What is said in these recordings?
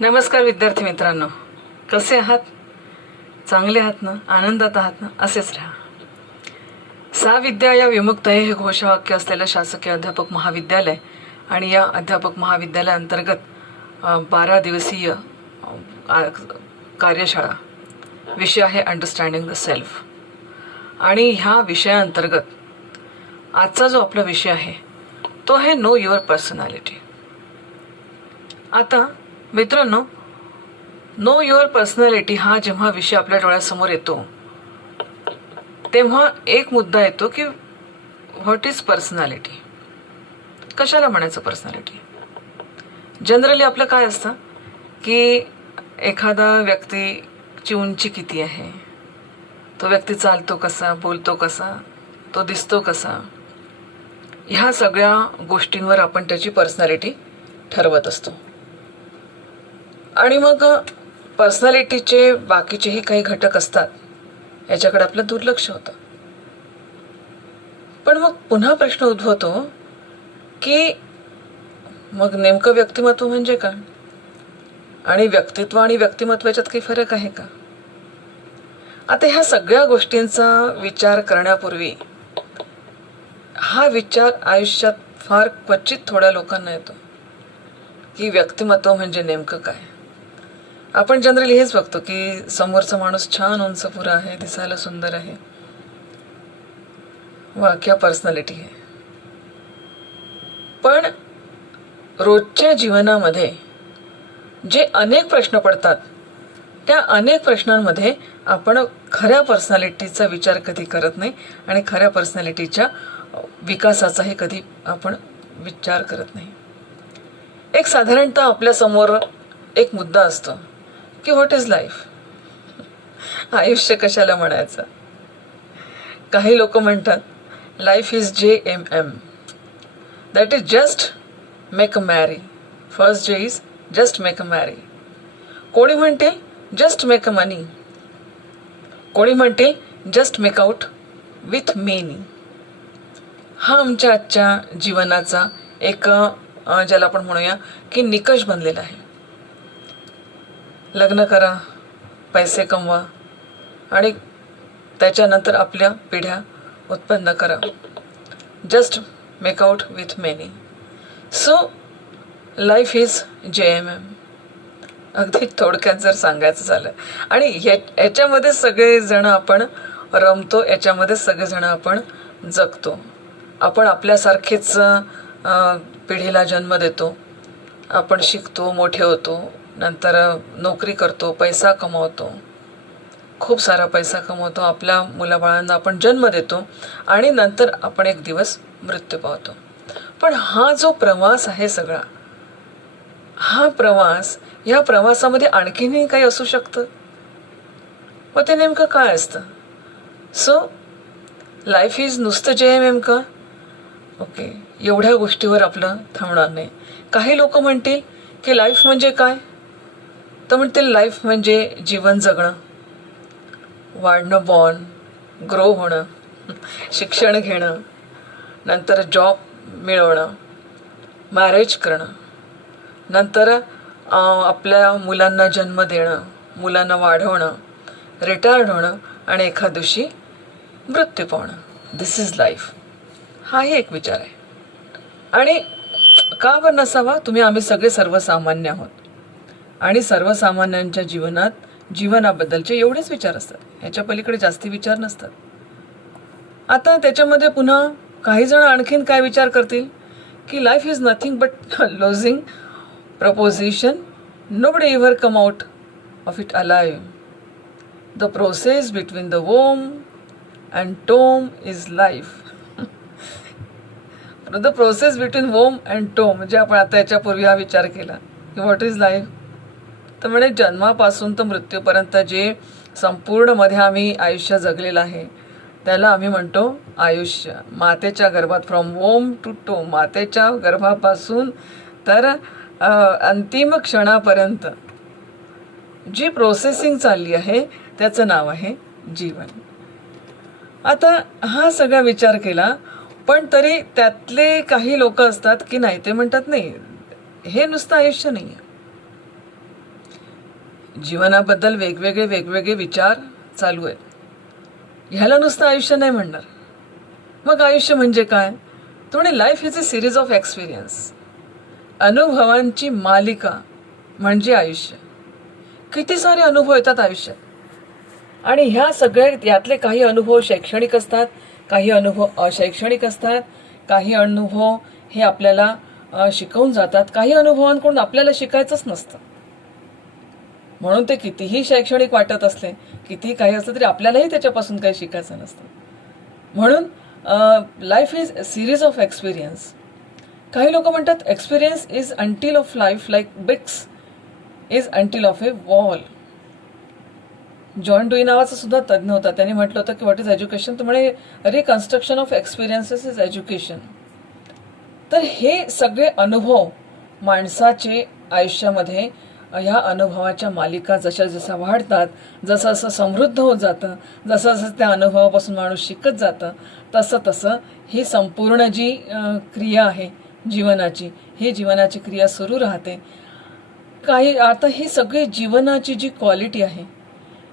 नमस्कार विद्यार्थी मित्रांनो, कसे आहात? चांगले आहात ना? आनंदात आहात ना? असेच राहा. सा विद्या या विमुक्त हे घोषवाक्य असलेलं शासकीय अध्यापक महाविद्यालय आणि या अध्यापक महाविद्यालयाअंतर्गत 12 दिवसीय कार्यशाळा विषय आहे अंडरस्टँडिंग द सेल्फ. आणि ह्या विषयाअंतर्गत आजचा जो आपला विषय आहे तो आहे नो युअर पर्सनॅलिटी. आता मित्रांनो, नो युअर पर्सनॅलिटी हा जेव्हा विषय आपल्या डोळ्यासमोर येतो तेव्हा एक मुद्दा येतो की व्हॉट इज पर्सनॅलिटी. कशाला म्हणायचं पर्सनॅलिटी? जनरली आपलं काय असतं की एखादा व्यक्तीची उंची किती आहे, तो व्यक्ती चालतो कसा, बोलतो कसा, तो दिसतो कसा, ह्या सगळ्या गोष्टींवर आपण त्याची पर्सनॅलिटी ठरवत असतो. आणि मग पर्सनॅलिटीचे बाकीचेही काही घटक असतात, याच्याकडे आपलं दुर्लक्ष होतं. पण मग पुन्हा प्रश्न उद्भवतो की मग नेमकं व्यक्तिमत्व म्हणजे काय, आणि व्यक्तित्व आणि व्यक्तिमत्व याच्यात काही फरक आहे का? आता ह्या सगळ्या गोष्टींचा विचार करण्यापूर्वी हा विचार आयुष्यात फार क्वचित थोड्या लोकांना येतो की व्यक्तिमत्व म्हणजे नेमकं काय. आपण जनरली हेच बघतो की समोरचा माणूस छान उंच पुरा आहे, दिसायला सुंदर आहे, वा क्या पर्सनॅलिटी आहे. पण रोजच्या जीवनामध्ये जे अनेक प्रश्न पडतात त्या अनेक प्रश्नांमध्ये आपण खऱ्या पर्सनॅलिटीचा विचार कधी करत नाही आणि खऱ्या पर्सनॅलिटीच्या विकासाचाही कधी आपण विचार करत नाही. एक साधारणतः आपल्यासमोर एक मुद्दा असतो की व्हॉट इज लाईफ, आयुष्य कशाला म्हणायचं. काही लोक म्हणतात life is JMM, that is just make a मॅरी. फर्स्ट जे इज जस्ट मेक अ मॅरी. कोणी म्हणतील जस्ट मेक अ मनी, कोणी म्हणतील just make out with many. हा आमच्या आजच्या जीवनाचा एक ज्याला आपण म्हणूया की निकष बनलेला आहे. लग्न करा, पैसे कमवा आणि त्याच्यानंतर आपल्या पिढ्या उत्पन्न करा. Just make out with many. So life is JMM, अगदी थोडक्यात जर सांगायचं झालं. आणि याच्यामध्ये सगळेजण आपण रमतो, याच्यामध्ये सगळेजण आपण जगतो. आपण आपल्यासारखेच पिढीला जन्म देतो, आपण शिकतो, मोठे होतो, नंतर नोकरी करतो, पैसा कमवतो, खूप सारा पैसा कमवतो, आपल्या मुलाबाळांना आपण जन्म देतो आणि नंतर आपण एक दिवस मृत्यू पावतो. पण हा जो प्रवास आहे सगळा, हा प्रवास, या प्रवासामध्ये आणखीनही काही असू शकतं. मग ते नेमकं काय असतं? सो लाईफ इज नुसतं JMM का? ओके, एवढ्या गोष्टीवर आपलं थांबणार नाही. काही लोक म्हणतील की लाईफ म्हणजे काय, तर म्हणतील लाईफ म्हणजे जीवन जगणं, वाढणं, बॉर्न, ग्रो होणं, शिक्षण घेणं, नंतर जॉब मिळवणं, मॅरेज करणं, नंतर आपल्या मुलांना जन्म देणं, मुलांना वाढवणं, रिटायर्ड होणं आणि एखाद दिवशी मृत्यू पावणं. दिस इज लाईफ. हाही एक विचार आहे. आणि का बरं नसावा? आम्ही सगळे सर्वसामान्य आहोत आणि सर्वसामान्यांच्या जीवनाबद्दलचे एवढेच विचार असतात, ह्याच्या पलीकडे जास्ती विचार नसतात. आता त्याच्यामध्ये पुन्हा काही जण आणखीन काय विचार करतील की life is nothing but losing proposition, nobody ever come out of it alive. The process between the womb and tomb is life. The process between womb and tomb म्हणजे आपण आता याच्यापूर्वी हा विचार केला की व्हॉट इज लाईफ, तर म्हणजे जन्मापासून तर मृत्यूपर्यंत जे संपूर्ण मध्ये आम्ही आयुष्य जगलेलं आहे त्याला आम्ही म्हणतो आयुष्य. मातेच्या गर्भात, फ्रॉम वोम टू टोम, मातेच्या गर्भापासून तर अंतिम क्षणापर्यंत जी प्रोसेसिंग चालली आहे त्याचं नाव आहे जीवन. आता हा सगळा विचार केला, पण तरी त्यातले काही लोक असतात की नाही, ते म्हणतात नाही, हे नुसतं आयुष्य नाही आहे, जीवनाबद्दल वेगवेगळे विचार चालू आहेत. ह्याला नुसतं आयुष्य नाही म्हणणार. मग आयुष्य म्हणजे काय? तो म्हणे life is a series of experience. अनुभवांची मालिका म्हणजे आयुष्य. किती सारे अनुभव येतात आयुष्यात, आणि ह्या यातले काही अनुभव शैक्षणिक असतात, काही अनुभव अशैक्षणिक असतात, काही अनुभव हे आपल्याला शिकवून जातात, काही अनुभवांकडून आपल्याला शिकायचंच नसतं. म्हणून ते कितीही शैक्षणिक वाटत असले, कितीही काही असलं तरी आपल्यालाही त्याच्यापासून काही शिकायचं नसतं. म्हणून life is series of experience. काही लोक म्हणतात experience is until of life like bricks is until of a wall. John Dewey नावाचा सुद्धा तज्ज्ञ होता. त्यांनी म्हटलं होतं की व्हॉट इज एज्युकेशन? तर म्हणे reconstruction of experiences is education. तर हे सगळे अनुभव माणसाचे आयुष्यामध्ये, ह्या अनुभवाच्या मालिका जशा जशा वाढतात, जसं जसं समृद्ध होत जातं, जसं जसं त्या अनुभवापासून माणूस शिकत जातं, तसं तसं ही संपूर्ण जी क्रिया आहे जीवनाची, ही जीवनाची क्रिया सुरू राहते. काही आता ही सगळी जीवनाची जी क्वालिटी आहे,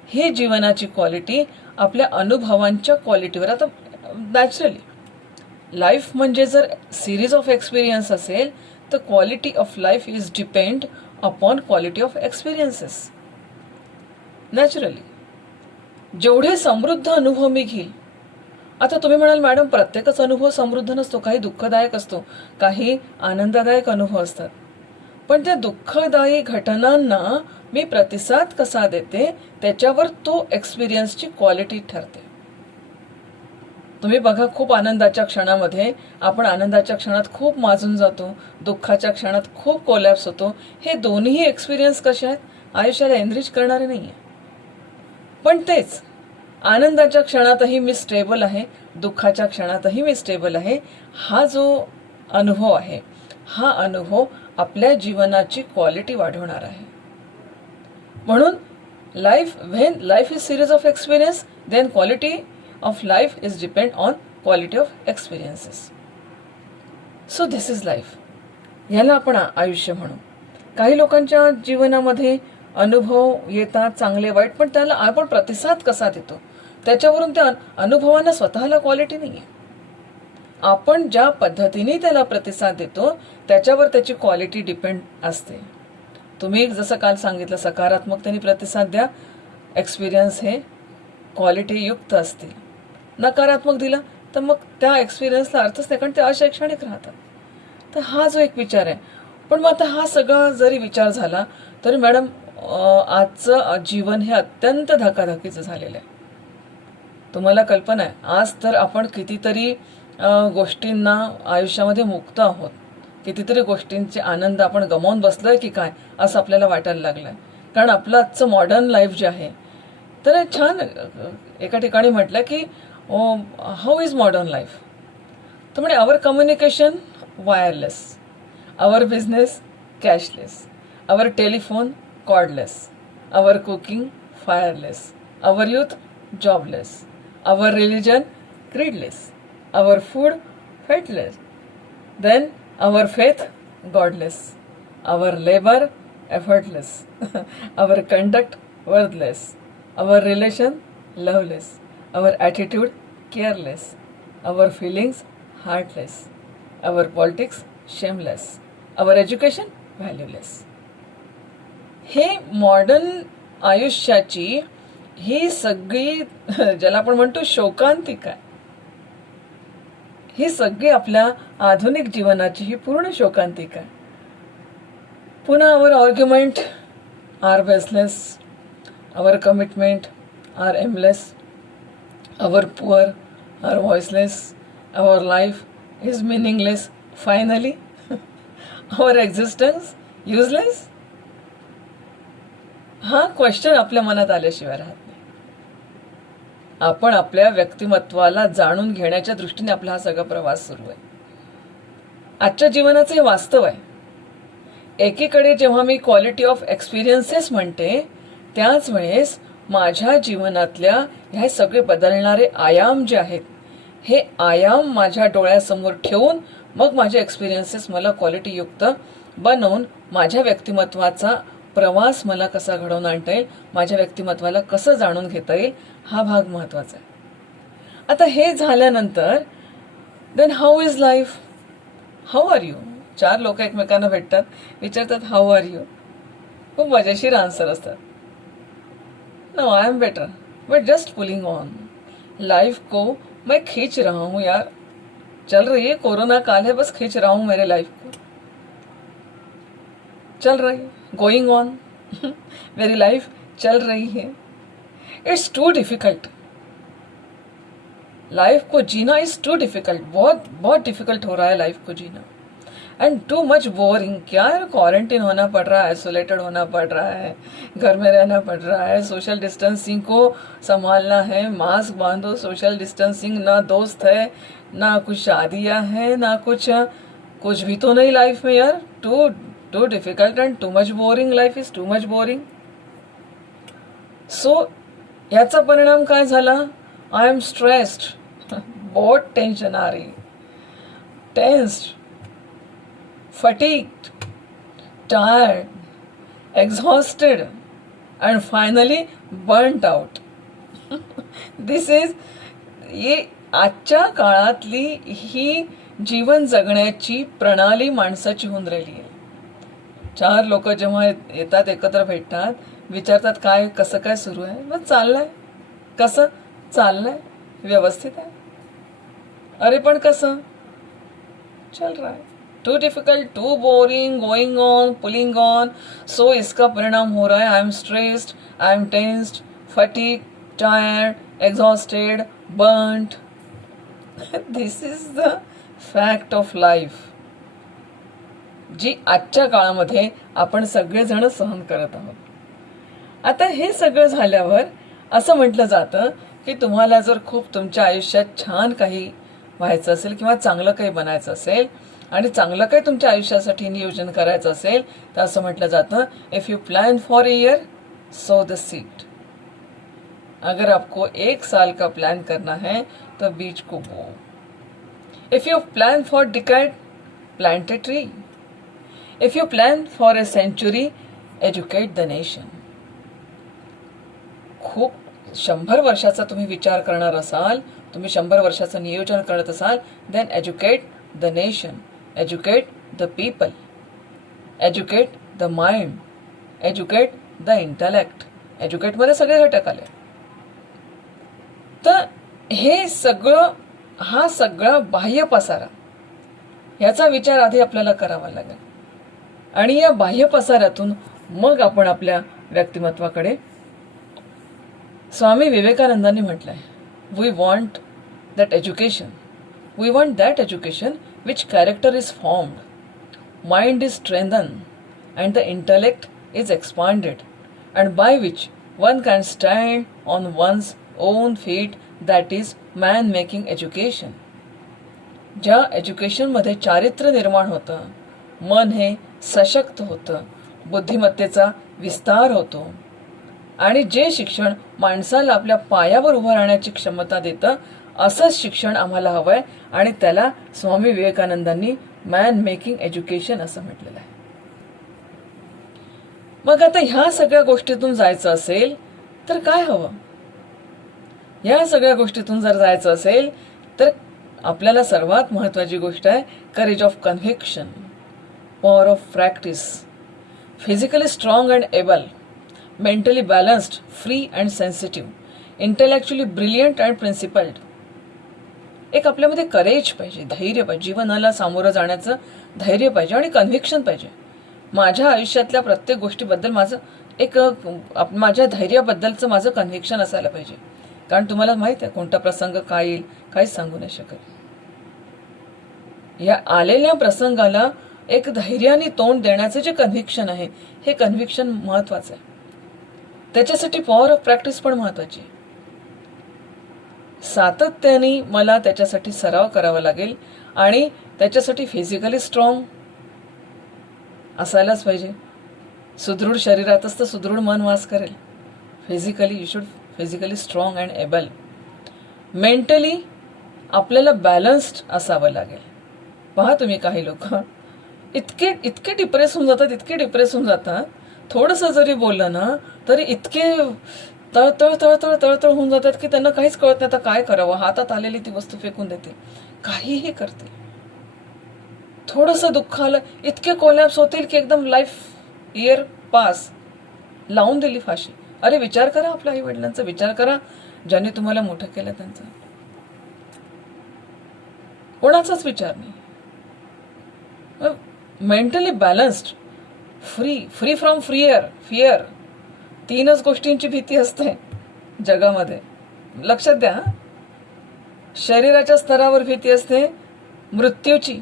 ही जीवनाची क्वालिटी आपल्या अनुभवांच्या क्वालिटीवर. आता नॅचरली लाईफ म्हणजे जर सिरीज ऑफ एक्सपिरियन्स असेल तर quality of life is depend upon quality of experiences. Naturally जेवढे समृद्ध अनुभव मी घेईल. आता तुम्ही म्हणाल मॅडम प्रत्येकच अनुभव समृद्ध नसतो, काही दुःखदायक असतो, काही आनंददायक अनुभव असतात. पण त्या दुःखदायी घटनांना मी प्रतिसाद कसा देते त्याच्यावर तो एक्सपिरियन्सची क्वालिटी ठरते. तुम्ही बघा, खूप आनंदाच्या क्षणामध्ये आपण आनंदाच्या क्षणात खूप माजून जातो, दुःखाच्या क्षणात खूप कोलॅप्स होतो. हे दोन्ही एक्सपिरियन्स कसे आहेत? आयुष्याला एनरिच करणारे नाही आहे. पण तेच आनंदाच्या क्षणातही मी स्टेबल आहे, दुःखाच्या क्षणातही मी स्टेबल आहे. हा जो अनुभव आहे, हा अनुभव आपल्या जीवनाची क्वालिटी वाढवणार आहे. म्हणून when life is series of experience, then quality of life is depend on quality of experiences. So this is life. ह्याला आपण आयुष्य म्हणू. काही लोकांच्या जीवनामध्ये अनुभव येतात चांगले वाईट, पण त्याला आपण प्रतिसाद कसा देतो त्याच्यावरून त्या अनुभवांना स्वतःला क्वालिटी नाही आहे. आपण ज्या पद्धतीने त्याला प्रतिसाद देतो त्याच्यावर त्याची क्वालिटी डिपेंड असते. तुम्ही जसं काल सांगितलं, सकारात्मकतेने प्रतिसाद द्या, एक्सपिरियन्स हे क्वालिटीयुक्त असतील. नकारात्मक दिला तर मग त्या एक्सपिरियन्सला अर्थच नाही, कारण ते अशैक्षणिक राहतात. तर हा जो एक विचार आहे. पण मग आता हा सगळा जरी विचार झाला तरी मॅडम आजचं जीवन हे अत्यंत धकाधकीचं झालेलं आहे. तुम्हाला कल्पना आहे, आज तर आपण कितीतरी गोष्टींना आयुष्यामध्ये मुक्त आहोत, कितीतरी गोष्टींचे आनंद आपण गमावून बसलोय की काय असं आपल्याला वाटायला लागलंय. कारण आपलं आजचं मॉडर्न लाईफ जे आहे, तर छान एका ठिकाणी म्हटलं की हाऊ इज मॉडर्न लाईफ? तर म्हणजे our communication wireless, our business cashless, our telephone cordless, our cooking fireless, our youth jobless, our religion creedless, our food faithless, then our faith godless, our labor effortless, our conduct worthless, our relation loveless, our attitude careless, our feelings heartless, our politics shameless, our education valueless. हे modern आयुष्याची ही सगळी ज्याला आपण म्हणतो शोकांतिका आहे, ही सगळी आपल्या आधुनिक जीवनाची ही पूर्ण शोकांतिका आहे. पुन्हा our argument are baseless, our commitment are aimless, our poor are voiceless, our life is meaningless, finally our existence useless. हा क्वेश्चन आपल्या मनात आल्याशिवाय राहत नाही. आपण आपल्या व्यक्तिमत्वाला जाणून घेण्याच्या दृष्टीने आपला हा सगळा प्रवास सुरू आहे. आजच्या जीवनाचं हे वास्तव आहे. एकीकडे जेव्हा मी क्वालिटी ऑफ एक्सपिरियन्सेस म्हणते, त्याच वेळेस माझ्या जीवनातल्या ह्या सगळे बदलणारे आयाम जे आहेत, हे आयाम माझ्या डोळ्यासमोर ठेवून मग माझे एक्सपिरियन्सेस मला क्वालिटीयुक्त बनवून माझ्या व्यक्तिमत्वाचा प्रवास मला कसा घडवून आणता येईल, माझ्या व्यक्तिमत्वाला कसं जाणून घेता येईल, हा भाग महत्त्वाचा आहे. आता हे झाल्यानंतर then how is life, how are you. 4 लोक एकमेकांना भेटतात, विचारतात हाऊ आर यू. खूप मजेशीर आन्सर असतात. No I am better but just pulling on. Life को मैं खींच रहा हूँ यार, चल रही है, कोरोना काल है, बस खींच रहा हूँ मेरे लाइफ को, चल रही है, गोइंग ऑन. मेरी लाइफ चल रही है. इट्स टू डिफिकल्ट, लाइफ को जीना इज टू डिफिकल्ट. बहुत बहुत डिफिकल्ट हो रहा है लाइफ को जीना. And too much boring. क्या है, क्वारंटीन होना पड़ रहा है, आइसोलेटेड होना पड़ रहा है, घर में रहना पड़ रहा है, सोशल डिस्टेंसिंग को संभालना है, मास्क बांधो, सोशल डिस्टेंसिंग. ना दोस्त है, ना कुछ शादियां हैं, ना कुछ भी तो नहीं लाइफ में यार. Too difficult and too much boring. Life is too much boring. So याचा परिणाम काय झाला, आय एम स्ट्रेस्ड. बहुत टेंशन आ रही, tensed, fatigued, tired, exhausted, and finally burnt out. This is ये आजच्या काळातली ही जीवन जगण्याची प्रणाली माणसाची होऊन राहिली आहे. 4 लोक जेव्हा येतात, एकत्र भेटतात, विचारतात काय कसं काय सुरू आहे, मग चाललंय, कसं चाललंय, व्यवस्थित आहे, अरे पण कसं, चल रहा है, too difficult, too boring, going on, pulling on. So इसका परिणाम हो रहा है, I am stressed, I am tensed, fatigue, tired, exhausted, burned. This is the fact of life, जी आजच्या काळामध्ये आपण सगळेजण सहन करत आहोत. आता हे सगळं झाल्यावर असं म्हटलं जातं की तुम्हाला जर खूप तुमच्या आयुष्यात छान काही व्हायचं असेल किंवा चांगलं काही बनायचं असेल आणि चांगलं काही तुमच्या आयुष्यासाठी नियोजन करायचं असेल तर असं म्हटलं जातं, if you plan for a year so the seed. अगर आपको 1 साल का प्लान करना है तो बीज को बो. If you plan for decade plant a tree. If you plan for a century educate the nation. खूप 100 वर्षाचा तुम्ही विचार करणार असाल, तुम्ही 100 वर्षाचं नियोजन करत असाल, then educate the nation, educate the people, educate the mind, educate the intellect. एज्युकेटमध्ये सगळे घटक आले. तर हे सगळं, हा सगळा बाह्य पसारा, याचा विचार आधी आपल्याला करावा लागेल आणि या बाह्य पसाऱ्यातून मग आपण आपल्या व्यक्तिमत्वाकडे. स्वामी विवेकानंदांनी म्हटलंय, we want that education, we want that education which character is formed, mind is strengthened, and the intellect is expanded, and by which one can stand on one's own feet, that is man making education. ज्या एज्युकेशनमध्ये चारित्र्य निर्माण होतं, मन हे सशक्त होतं, बुद्धिमत्तेचा विस्तार होतो आणि जे शिक्षण माणसाला आपल्या पायावर उभं राहण्याची क्षमता देतं, असंच शिक्षण आम्हाला हवं आहे आणि त्याला स्वामी विवेकानंदांनी मॅन मेकिंग एज्युकेशन असं म्हटलेलं आहे. मग आता ह्या सगळ्या गोष्टीतून जायचं असेल तर काय हवं? या सगळ्या गोष्टीतून जर जायचं असेल तर आपल्याला सर्वात महत्त्वाची गोष्ट आहे courage of conviction, power of practice, physically strong and able, mentally balanced, free and sensitive, intellectually brilliant and principled. एक आपल्यामध्ये करेज पाहिजे, धैर्य पाहिजे, जीवनाला सामोरं जाण्याचं धैर्य पाहिजे आणि कन्व्हिक्शन पाहिजे. माझ्या आयुष्यातल्या प्रत्येक गोष्टीबद्दल माझं एक माझ्या धैर्याबद्दलचं माझं कन्व्हिक्शन असायला पाहिजे. कारण तुम्हाला माहित आहे कोणता प्रसंग काय येईल काहीच सांगू नाही शकत. या आलेल्या प्रसंगाला एक धैर्याने तोंड देण्याचं जे कन्व्हिक्शन आहे, हे कन्व्हिक्शन महत्वाचं आहे. त्याच्यासाठी पॉवर ऑफ प्रॅक्टिस पण महत्वाची आहे. सातत्याने मला त्याच्यासाठी सराव करावा लागेल आणि त्याच्यासाठी फिजिकली स्ट्रॉंग असायलाच पाहिजे. सुदृढ शरीरातच तर सुदृढ मन वास करेल. Physically you should physically strong and able. Mentally आपल्याला बॅलन्स्ड असावं लागेल. पहा तुम्ही काही लोक इतके डिप्रेस होऊन जातात, इतके डिप्रेस होऊन जातात, थोडंसं जरी बोललं ना तरी इतके तळतळ तळतळ तळतळ होऊन जातात की त्यांना काहीच कळत नाही आता काय करावं. हातात आलेली ती वस्तू फेकून देतील, काहीही करतील. थोडंसं दुःख आलं इतके कोलॅप्स होतील की एकदम लाईफ इयर पास, लावून दिली फाशी. अरे विचार करा आपल्या आई वडिलांचा, विचार करा ज्यांनी तुम्हाला मोठं केलं त्यांचा. कोणाचाच विचार नाही. Mentally balanced, free from fear. 3च गोष्टींची भीती असते जगामध्ये, लक्षात द्या. शरीराच्या स्तरावर भीती असते मृत्यूची,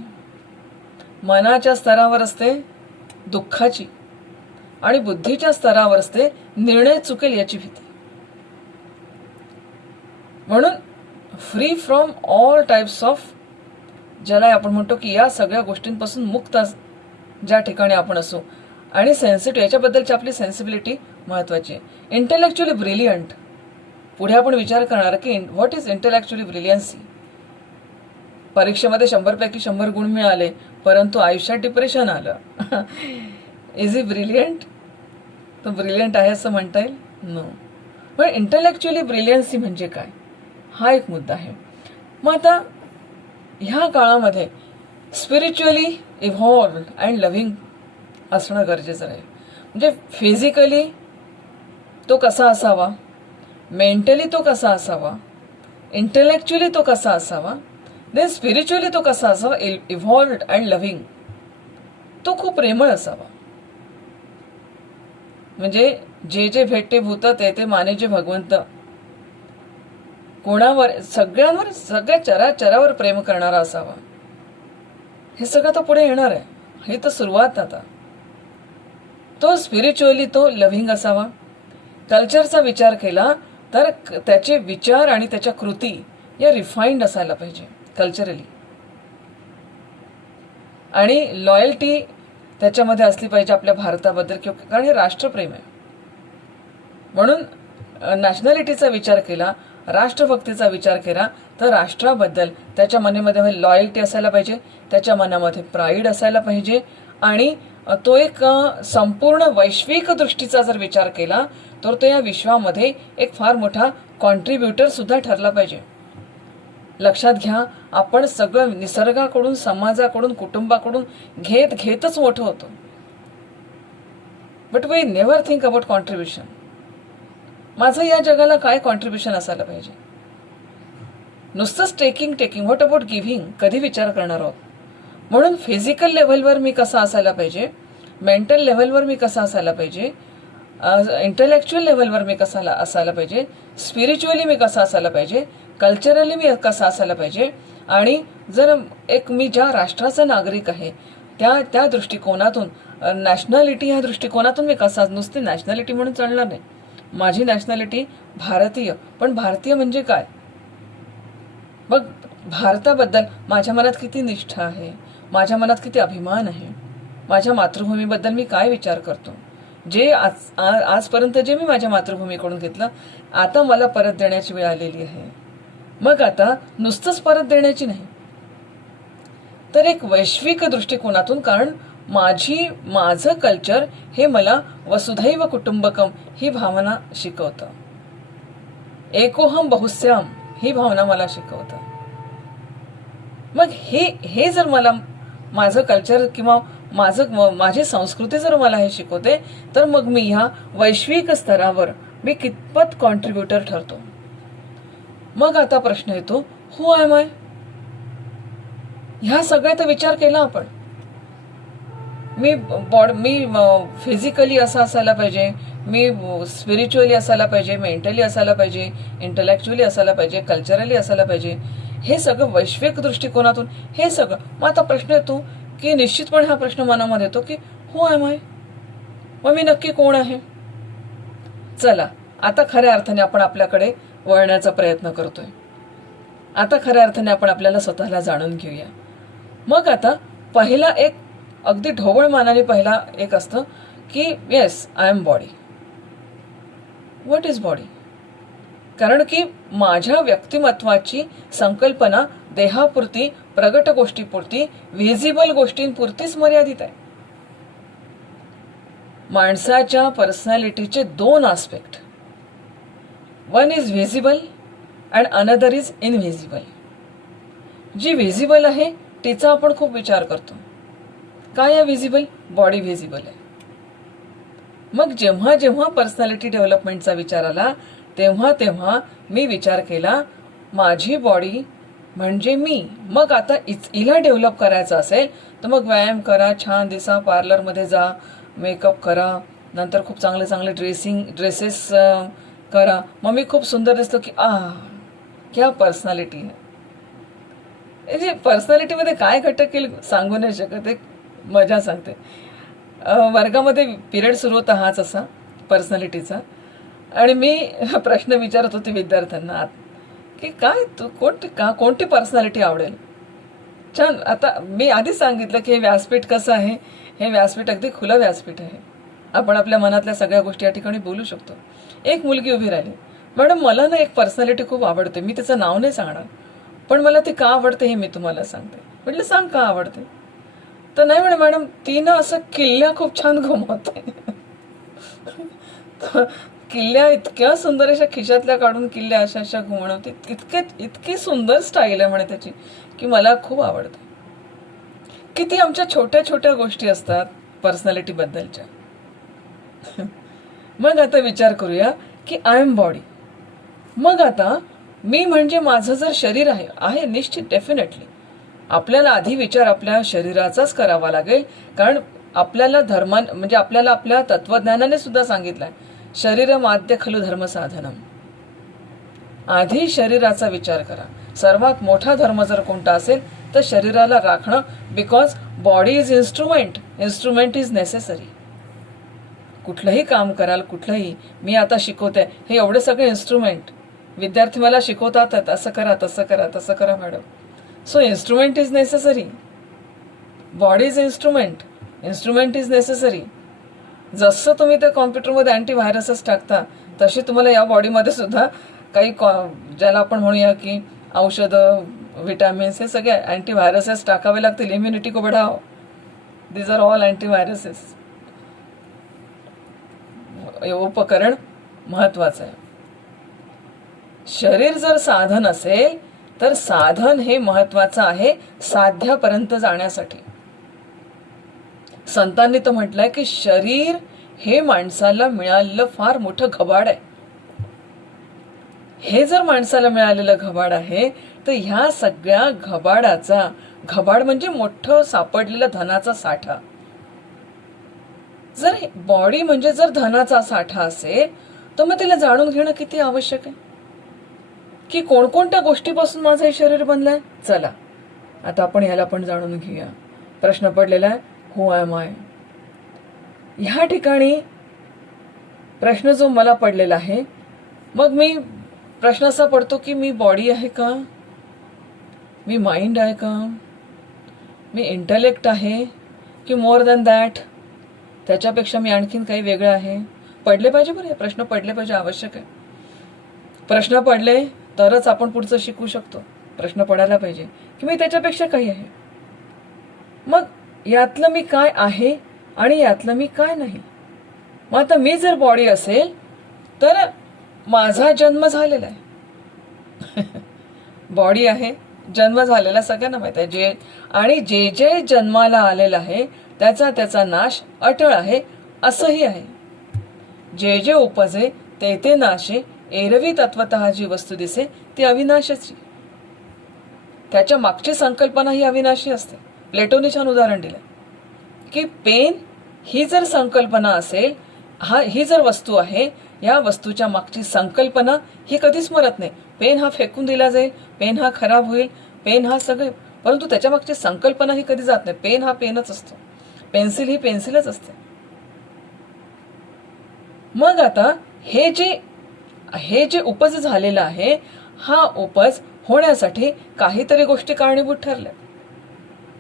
मनाच्या स्तरावर असते दुःखाची, आणि बुद्धीच्या स्तरावर असते निर्णय चुकेल याची भीती. म्हणून free from all types of, ज्याला आपण म्हणतो की या सगळ्या गोष्टींपासून मुक्त ज्या ठिकाणी आपण असू, आणि सेन्सिटिव्ह, याच्याबद्दलची आपली सेन्सिबिलिटी महत्वाची आहे. इंटेलेक्च्युअली ब्रिलियंट, पुढे आपण विचार करणार की व्हॉट इज इंटेलेक्च्युअली ब्रिलियन्सी. परीक्षेमध्ये 100पैकी 100 गुण मिळाले परंतु आयुष्यात डिप्रेशन आलं. Is he brilliant? तो ब्रिलियंट आहे असं म्हणता येईल? नो. पण इंटेलेक्च्युअली ब्रिलियन्सी म्हणजे काय, हा एक मुद्दा आहे. मग आता ह्या काळामध्ये स्पिरिच्युअली इव्हॉल्व्ड अँड लव्हिंग असणं गरजेचं आहे. म्हणजे फिजिकली तो कसा असावा, मेंटली तो कसा असावा, इंटेलेक्च्युअली तो कसा असावा, देन स्पिरिच्युअली तो कसा असावा, इव्हॉल्व्ड अँड लव्हिंग. तो खूप प्रेमळ असावा. म्हणजे जे जे भेटते भूत ते माने जे भगवंत, कोणावर, सगळ्यांवर, सगळ्या चराचरावर प्रेम करणारा असावा. हे सगळं तर पुढे येणार आहे, हे तर सुरुवात. आता तो स्पिरिच्युअली तो लव्हिंग असावा. कल्चरचा विचार केला तर त्याचे विचार आणि त्याच्या कृती या रिफाईंड असायला पाहिजे कल्चरली. आणि लॉयल्टी त्याच्यामध्ये असली पाहिजे आपल्या भारताबद्दल, कारण हे राष्ट्रप्रेम आहे. म्हणून नॅशनॅलिटीचा विचार केला, राष्ट्रभक्तीचा विचार केला तर राष्ट्राबद्दल त्याच्या मनामध्ये लॉयल्टी असायला पाहिजे, त्याच्या मनामध्ये प्राईड असायला पाहिजे. आणि तो एक संपूर्ण वैश्विक दृष्टीचा जर विचार केला तर तो या विश्वामध्ये एक फार मोठा कॉन्ट्रीब्युटर सुद्धा ठरला पाहिजे. लक्षात घ्या, आपण सगळं निसर्गाकडून, समाजाकडून, कुटुंबाकडून घेतच मोठं होतो. But we never think about contribution. माझं या जगाला काय कॉन्ट्रीब्युशन असायला पाहिजे. नुसतंच टेकिंग, व्हॉट अबाउट गिव्हिंग कधी विचार करणार आहोत. म्हणून फिजिकल लेव्हलवर मी कसा असायला पाहिजे, मेंटल लेव्हलवर मी कसा असायला पाहिजे, इंटेलेक्च्युअल लेव्हलवर मी कसा असायला पाहिजे, स्पिरिच्युअली मी कसा असायला पाहिजे, कल्चरली मी कसा असायला पाहिजे. आणि जर एक मी ज्या राष्ट्राचा नागरिक आहे त्या दृष्टिकोनातून, नॅशनॅलिटी ह्या दृष्टिकोनातून मी कसा, नुसती नॅशनॅलिटी म्हणून चालणार नाही. माझी नॅशनॅलिटी भारतीय, पण भारतीय म्हणजे काय, मग भारताबद्दल माझ्या मनात किती निष्ठा आहे, माझ्या मनात किती अभिमान आहे, माझ्या मातृभूमीबद्दल मी काय विचार करतो. जे आजपर्यंत जे मी माझ्या मातृभूमीकडून घेतलं, आता मला परत देण्याची वेळ आलेली आहे. मग आता नुसतंच परत देण्याची नाही तर एक वैश्विक दृष्टिकोनातून, कारण माझं कल्चर हे मला वसुधैव कुटुंबकम ही भावना शिकवतं, एकोहम बहुस्याम ही भावना मला शिकवतं. मग हे जर मला माझं कल्चर किंवा माझी संस्कृती जर मला हे शिकवते तर मग मी ह्या वैश्विक स्तरावर मी कितपत कॉन्ट्रीब्युटर ठरतो. मग आता प्रश्न येतो, हु एम आय. ह्या सगळ्याचा विचार केला आपण. मी फिजिकली असा असायला पाहिजे, मी स्पिरिच्युअली असायला पाहिजे, मेंटली असायला पाहिजे, इंटेलेक्च्युअली असायला पाहिजे, कल्चरली असायला पाहिजे. हे सगळं वैश्विक दृष्टिकोनातून हे सगळं. मग आता प्रश्न येतो की निश्चितपणे हा प्रश्न मनामध्ये येतो की हु एम आय, मग मी नक्की कोण आहे. चला आता खऱ्या अर्थाने आपण आपल्याकडे वळण्याचा प्रयत्न करतोय. आता खऱ्या अर्थाने आपण आपल्याला स्वतःला जाणून घेऊया. मग आता पहिला एक अगदी ढोबळ मानाने पहिला एक असतं की yes I am body. What is body? कारण की माझ्या व्यक्तिमत्वाची संकल्पना देहापुरती, प्रगट गोष्टीपुरती, व्हिजिबल गोष्टींपुरतीच मर्यादित आहे. माणसाच्या पर्सनॅलिटीचे 2 aspect, one is visible and another is invisible. जी व्हिजिबल आहे तिचा आपण खूप विचार करतो. काय आहे व्हिजिबल? बॉडी व्हिजिबल आहे. मग जेव्हा जेव्हा पर्सनॅलिटी डेव्हलपमेंटचा विचार आला तेव्हा मी विचार केला माझी बॉडी म्हणजे मी. मग आता हिला डेव्हलप करायचं असेल तर मग व्यायाम करा, छान दिसा, पार्लरमध्ये जा, मेकअप करा, नंतर खूप चांगले चांगले ड्रेसेस करा. मग मी खूप सुंदर दिसतो की क्या पर्सनॅलिटी आहे. म्हणजे पर्सनॅलिटीमध्ये काय घटक केलं सांगू नाही शकत. एक मजा सांगते. वर्गामध्ये पिरियड सुरू होता हाच असा पर्सनॅलिटीचा, आणि मी प्रश्न विचारत होते विद्यार्थ्यांना की काय तू कोणती पर्सनॅलिटी आवडेल. छान. आता मी आधीच सांगितलं की हे व्यासपीठ कसं आहे, हे व्यासपीठ अगदी खुलं व्यासपीठ आहे. आपण आपल्या मनातल्या सगळ्या गोष्टी या ठिकाणी बोलू शकतो. एक मुलगी उभी राहिली, मॅडम मला ना एक पर्सनॅलिटी खूप आवडते, मी तिचं नाव नाही सांगणार, पण मला ती का आवडते हे मी तुम्हाला सांगते. म्हटलं सांग का आवडते. तर नाही म्हणे मॅडम ती ना असं किल्ल्या खूप छान घुमवते. किल्ल्या इतक्या सुंदर अशा खिशातल्या काढून किल्ल्या अशा घुमवते, इतकी सुंदर स्टाईल आहे म्हणे त्याची की मला खूप आवडते. किती आमच्या छोट्या छोट्या गोष्टी असतात पर्सनॅलिटी बद्दलच्या. मग आता विचार करूया की आय एम बॉडी. मग आता मी म्हणजे माझं जर शरीर आहे निश्चित, डेफिनेटली आपल्याला आधी विचार आपल्या शरीराचाच करावा लागेल. कारण आपल्याला म्हणजे आपल्याला आपल्या तत्वज्ञानाने सुद्धा सांगितलंय शरीरमाद्य खलु धर्म साधनम. आधी शरीराचा विचार करा. सर्वात मोठा धर्म जर कोणता असेल तर शरीराला राखणं, because body is instrument is necessary. कुठलंही काम कराल, कुठलंही, मी आता शिकवते हे एवढे सगळे इन्स्ट्रुमेंट विद्यार्थी मला शिकवतात, असं करा तसं करा तसं करा madam. So instrument is necessary, body is instrument is necessary. जसं तुम्ही त्या कॉम्प्युटरमध्ये अँटीव्हायरसेस टाकता तशी तुम्हाला या बॉडीमध्ये सुद्धा काही ज्याला आपण म्हणूया की औषधं, विटॅमिन्स, हे सगळे अँटीव्हायरसेस टाकावे लागतील. इम्युनिटी को बढ़ाओ. These are all antiviruses. उपकरण महत्वाचं आहे. शरीर जर साधन असेल तर साधन हे महत्वाचं आहे साध्यापर्यंत जाण्यासाठी. संतांनी तर म्हटलंय की शरीर हे माणसाला मिळालेलं फार मोठं घबाड आहे. हे जर माणसाला मिळालेलं घबाड आहे तर ह्या सगळ्या घबाड म्हणजे मोठं सापडलेलं धनाचा साठा. जर बॉडी म्हणजे जर धनाचा साठा असेल तर मग तिला जाणून घेणं किती आवश्यक आहे की कोणकोणत्या गोष्टीपासून माझं हे शरीर बनलंय. चला आता आपण ह्याला पण जाणून घेऊया. प्रश्न पडलेला आहे हु एम आय. ह्या ठिकाणी प्रश्न जो मला पडलेला आहे, मग मी प्रश्न असा पडतो की मी बॉडी आहे का, मी माइंड आहे का, मी इंटेलेक्ट आहे की मोर दॅन दॅट, त्याच्यापेक्षा मी आणखीन काही वेगळं आहे. पडले पाहिजे बरं, हे प्रश्न पडले पाहिजे, आवश्यक आहे. प्रश्न पडले तरच आपण पुढचं शिकू शकतो. प्रश्न पडायला पाहिजे की मी त्याच्यापेक्षा काही आहे. मग यातलं मी काय आहे आणि यातलं मी काय नाही. मग आता मी जर बॉडी असेल तर माझा जन्म झालेला आहे. बॉडी आहे, जन्म झालेला सगळ्यांना माहित आहे. आणि जे जन्माला आलेला आहे त्याचा नाश अटळ आहे असंही आहे. जे उपजे ते नाशे, एरवी तत्वतः जी वस्तू दिसे ती अविनाशाची. त्याच्या मागची संकल्पना ही अविनाशी असते. प्लेटोने छान उदाहरण दिलं की पेन ही जर संकल्पना असेल, ही जर वस्तू आहे, या वस्तूच्या मागची संकल्पना ही कधीच मरत नाही. पेन हा फेकून दिला जाईल, पेन हा खराब होईल, पेन हा सगळे, परंतु त्याच्या मागची संकल्पना ही कधी जात नाही. पेन हा पेनच असतो, पेन्सिल ही पेन्सिलच असते. मग आता हे जे उपज झालेलं आहे, हा उपज होण्यासाठी काहीतरी गोष्टी कारणीभूत ठरल्या.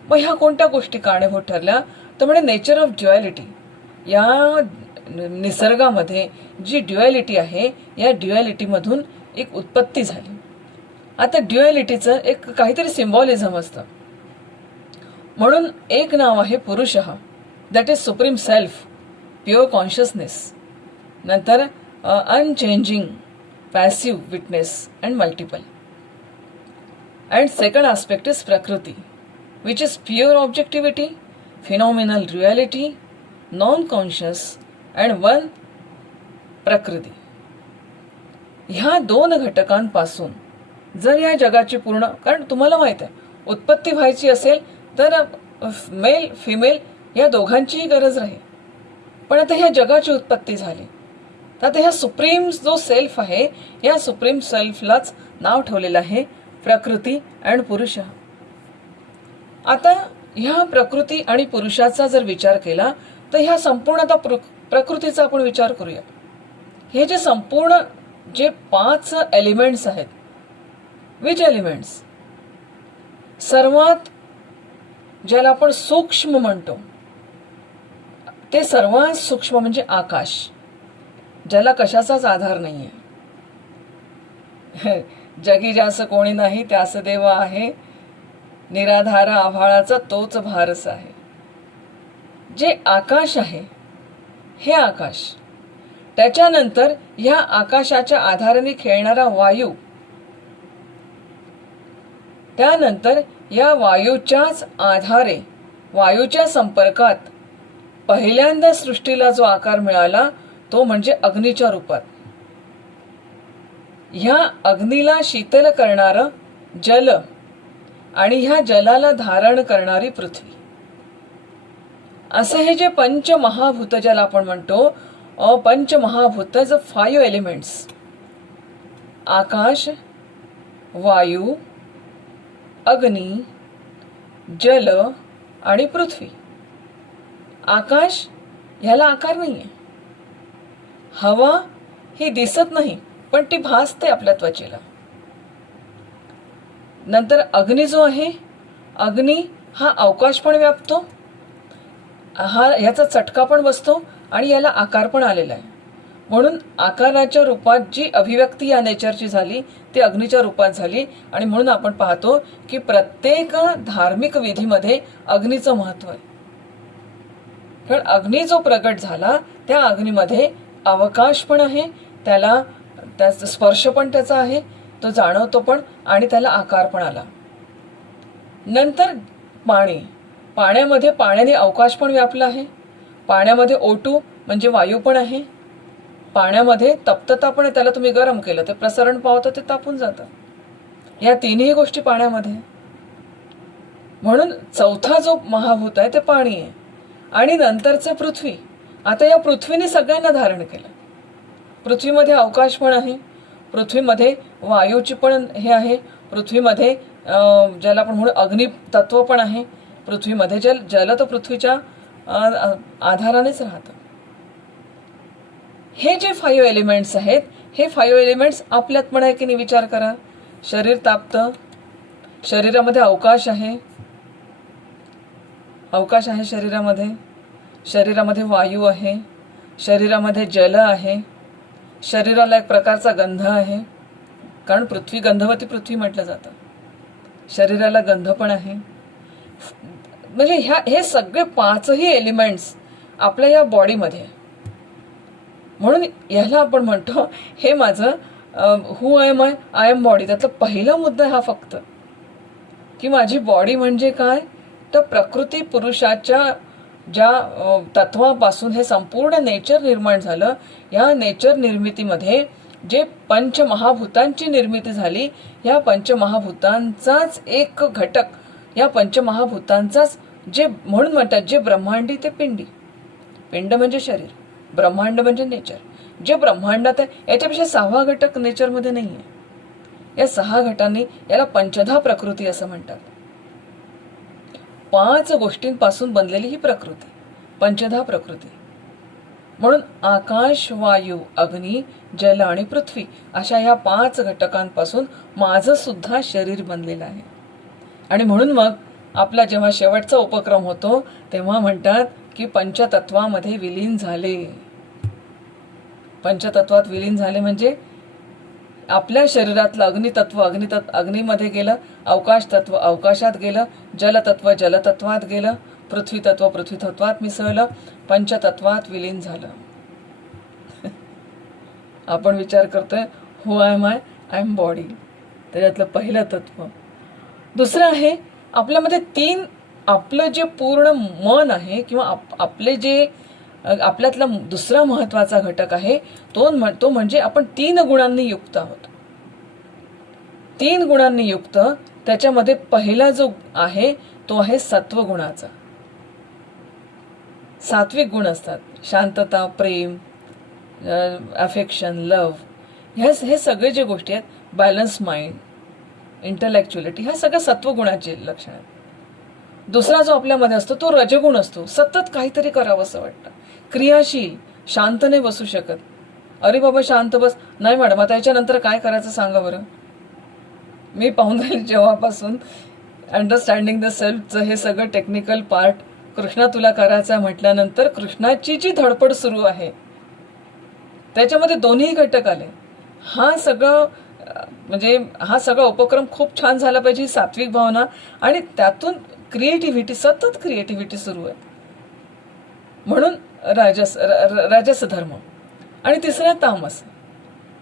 मग ह्या कोणत्या गोष्टी कारणीभूत ठरल्या तर म्हणजे नेचर ऑफ ड्युॲलिटी. या निसर्गामध्ये जी ड्युॲलिटी आहे, या ड्युॲलिटीमधून एक उत्पत्ती झाली. आता ड्युॲलिटीचं एक काहीतरी सिम्बॉलिझम असतं. म्हणून एक नाव आहे पुरुषः, that is supreme self, pure consciousness, नंतर unchanging passive witness and multiple. And second aspect is prakriti, which is pure objectivity, phenomenal reality, non conscious and one prakriti. ह्या 2 घटकांपासून जर या जगाची पूर्ण, कारण तुम्हाला माहित आहे उत्पत्ती व्हायची असेल तर मेल फिमेल या दोघांचीही गरज राहील. पण आता ह्या जगाची उत्पत्ती झाली तर आता ह्या सुप्रीम जो सेल्फ आहे, या सुप्रीम सेल्फलाच नाव ठेवलेलं आहे प्रकृती अँड पुरुष. आता ह्या प्रकृती आणि पुरुषाचा जर विचार केला तर ह्या संपूर्ण आता प्रकृतीचा आपण विचार करूया. हे जे संपूर्ण जे 5 एलिमेंट्स आहेत, विच एलिमेंट्स? सर्वात ज्याला आपण सूक्ष्म म्हणतो ते सर्वात सूक्ष्म म्हणजे आकाश, ज्याला कशाचाच आधार नाहीये. जगी ज्यास कोणी नाही त्यास देव आहे, निराधार आभाळाचा तोच भारस आहे. जे आकाश आहे हे आकाश, त्याच्यानंतर ह्या आकाशाच्या आधाराने खेळणारा वायू, त्यानंतर या वायूच्याच आधारे वायूच्या संपर्कात पहिल्यांदा सृष्टीला जो आकार मिळाला तो म्हणजे अग्नीच्या रूपात. ह्या अग्नीला शीतल करणारं जल आणि ह्या जलाला धारण करणारी पृथ्वी, असं हे जे पंचमहाभूत ज्याला आपण म्हणतो, पंचमहाभूत ज 5 एलिमेंट्स, आकाश, वायू, अग्नी, जल आणि पृथ्वी. आकाश ह्याला आकार नाहीये, हवा ही दिसत नाही पण ती भासते आपल्या त्वचेला. नंतर अग्नी जो आहे, अग्नी हा अवकाश पण व्यापतो, ह्याचा चटका पण बसतो आणि याला आकार पण आलेला आहे. म्हणून आकाराच्या रूपात जी अभिव्यक्ती या नेचरची झाली ती अग्नीच्या रूपात झाली. आणि म्हणून आपण पाहतो की प्रत्येक धार्मिक विधीमध्ये अग्नीचं महत्व आहे. कारण अग्नी जो प्रगट झाला त्या अग्नीमध्ये अवकाश पण आहे, त्याचा स्पर्श पण त्याचा आहे, तो जाणवतो पण आणि त्याला आकार पण आला. नंतर पाणी, पाण्यामध्ये पाण्याने अवकाश पण व्यापला आहे, पाण्यामध्ये O2 म्हणजे वायू पण आहे, पाण्यामध्ये तप्तता पण आहे, त्याला तुम्ही गरम केलं तर प्रसरण पावतं ते तापून जातं. या 3ही गोष्टी पाण्यामध्ये. म्हणून चौथा जो महाभूत आहे ते पाणी आहे. आणि नंतरचं पृथ्वी. आता या पृथ्वीने सगळ्यांना धारण केलं. पृथ्वीमध्ये अवकाश पण आहे, पृथ्वीमध्ये वायूची पण हे आहे, पृथ्वीमध्ये ज्याला आपण म्हणू अग्नि तत्व पण आहे, पृथ्वीमध्ये जल तर पृथ्वीच्या आधारानेच राहतं. हे जे 5 एलिमेंट्स आहेत, हे 5 एलिमेंट्स आपल्यात पण आहे की नाही विचार करा. शरीर तापतं, शरीरामध्ये अवकाश आहे, अवकाश आहे शरीरामध्ये, शरीरामध्ये वायू आहे, शरीरामध्ये जल आहे, शरीराला एक प्रकारचा गंध आहे, कारण पृथ्वी गंधवती पृथ्वी म्हटलं जातं, शरीराला गंध पण आहे. म्हणजे हे सगळे 5ही एलिमेंट्स आपल्या या बॉडीमध्ये आहे. म्हणून याला आपण म्हणतो हे माझं हू एम आय एम बॉडी. त्यातला पहिला मुद्दा हा फक्त की माझी बॉडी म्हणजे काय, तर प्रकृती पुरुषाच्या ज्या तत्वापासून हे संपूर्ण नेचर निर्माण झालं. या नेचर निर्मितीमध्ये जे पंचमहाभूतांची निर्मिती झाली, या पंचमहाभूतांचाच एक घटक, या पंचमहाभूतांचाच जे म्हणून म्हणतात जे ब्रह्मांडी ते पिंडी. पिंड म्हणजे शरीर, ब्रह्मांड म्हणजे नेचर. जे ब्रह्मांडात आहे याच्यापेक्षा 6वा घटक नेचरमध्ये नाही आहे. या 6 घटांनी याला पंचधा प्रकृती असं म्हणतात. 5 गोष्टींपासून बनलेली ही प्रकृती, पंचधा प्रकृती. म्हणून आकाश, वायू, अग्नी, जल आणि पृथ्वी अशा ह्या 5 घटकांपासून माझं सुद्धा शरीर बनलेलं आहे. आणि म्हणून मग आपला जेव्हा शेवटचा उपक्रम होतो तेव्हा म्हणतात की पंचतत्वामध्ये विलीन झाले. पंचतत्वात विलीन झाले म्हणजे आपल्या शरीरातलं अग्नितत्व अग्नीमध्ये गेलं, अवकाश तत्व अवकाशात गेलं, जलतत्व जलतत्वात गेलं, पृथ्वी तत्व पृथ्वी तत्वात मिसळलं, पंचतत्वात विलीन झालं. आपण विचार करतोय who am I am body, त्याच्यातलं पहिलं तत्व. दुसरं आहे आपल्यामध्ये तीन, आपलं जे पूर्ण मन आहे किंवा आपले जे आपल्यातला दुसरा महत्वाचा घटक आहे तो म्हणजे आपण 3 गुणांनी युक्त आहोत. 3 गुणांनी युक्त. त्याच्यामध्ये पहिला जो आहे तो आहे सत्वगुणाचा. सात्विक गुण असतात, शांतता, प्रेम, अफेक्शन, लव्ह, हे सगळे जे गोष्टी आहेत, बॅलन्स माइंड, इंटलेक्च्युअलिटी, ह्या सगळ्या सत्वगुणाचे लक्षण आहेत. दुसरा जो आपल्यामध्ये असतो तो रजगुण असतो. सतत काहीतरी करावं असं वाटतं, क्रियाशील, शांत नाही बसू शकत. अरे बाबा शांत बस, नाही मॅडम आता याच्यानंतर काय करायचं सांगा बरं. मी पाहून राहील जेव्हापासून अंडरस्टँडिंग द सेल्फचं हे सगळं टेक्निकल पार्ट कृष्णा तुला करायचं म्हटल्यानंतर कृष्णाची जी धडपड सुरू आहे त्याच्यामध्ये दोन्ही घटक आले. हा सगळा उपक्रम खूप छान झाला पाहिजे, ही सात्विक भावना, आणि त्यातून क्रिएटिव्हिटी, सतत क्रिएटिव्हिटी सुरू आहे, म्हणून राजस धर्म. आणि तिसरा तामस.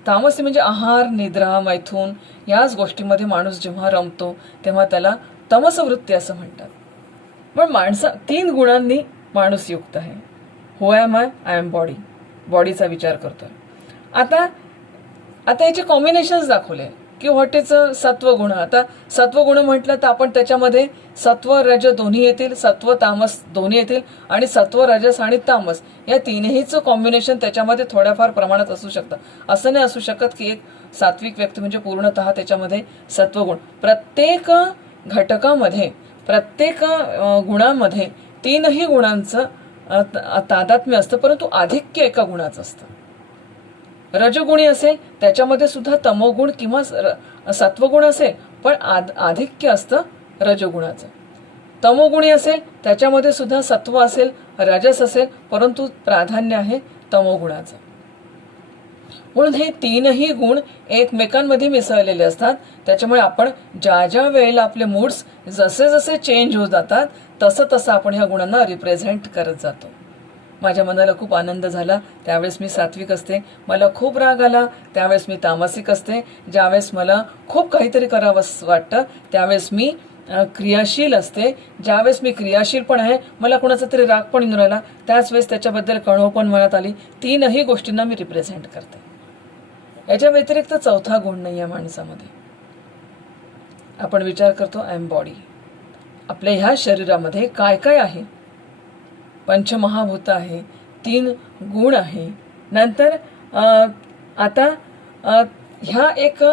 तामस म्हणजे आहार, निद्रा, मैथून, याच गोष्टीमध्ये माणूस जेव्हा रमतो तेव्हा त्याला तमस वृत्ती असं म्हणतात. पण 3 गुणांनी माणूस युक्त आहे. Who am I am body, बॉडीचा विचार करतोय. आता याचे कॉम्बिनेशन्स दाखवले की व्हॉट इज सत्वगुण. आता सत्वगुण म्हटलं तर आपण त्याच्यामध्ये सत्व रज दोन्ही येतील, सत्व तामस दोन्ही येतील, आणि सत्व रजस आणि तामस या तिन्हीचं कॉम्बिनेशन त्याच्यामध्ये थोड्याफार प्रमाणात असू शकतं. असं नाही असू शकत की एक सात्विक व्यक्ती म्हणजे पूर्णतः त्याच्यामध्ये सत्वगुण. प्रत्येक घटकामध्ये, प्रत्येक गुणामध्ये 3ही गुणांचं तादात्म्य असतं, परंतु आधिक्य एका गुणाचं असतं. रजगुणी असेल त्याच्यामध्ये सुद्धा तमोगुण किंवा सत्वगुण असेल, पण आधिक्य असतं रजगुणाचं. तमोगुणी असेल त्याच्यामध्ये सुद्धा सत्व असेल, रजस असेल, परंतु प्राधान्य आहे तमोगुणाचं. म्हणून हे 3ही गुण एकमेकांमध्ये मिसळलेले असतात. त्याच्यामुळे आपण ज्या वेळेला आपले मूड्स जसे जसे चेंज होत जातात तसं तसं आपण ह्या गुणांना रिप्रेझेंट करत जातो. माझ्या मनाला खूप आनंद झाला त्यावेळेस मी सात्विक असते, मला खूप राग आला त्यावेळेस मी तामसिक असते, ज्यावेळेस मला खूप काहीतरी करावं वाटतं त्यावेळेस मी क्रियाशील असते, ज्यावेळेस मी क्रियाशील पण आहे, मला कोणाचा तरी राग पण येऊन राहिला त्याच वेळेस त्याच्याबद्दल कणव पण मनात आली. 3ही गोष्टींना मी रिप्रेझेंट करते. याच्या व्यतिरिक्त चौथा गुण नाही या माणसामध्ये. आपण विचार करतो आय एम बॉडी. आपल्या ह्या शरीरामध्ये काय काय आहे? पंचमहाभूत आहे, 3 गुण आहे. नंतर आता ह्या एक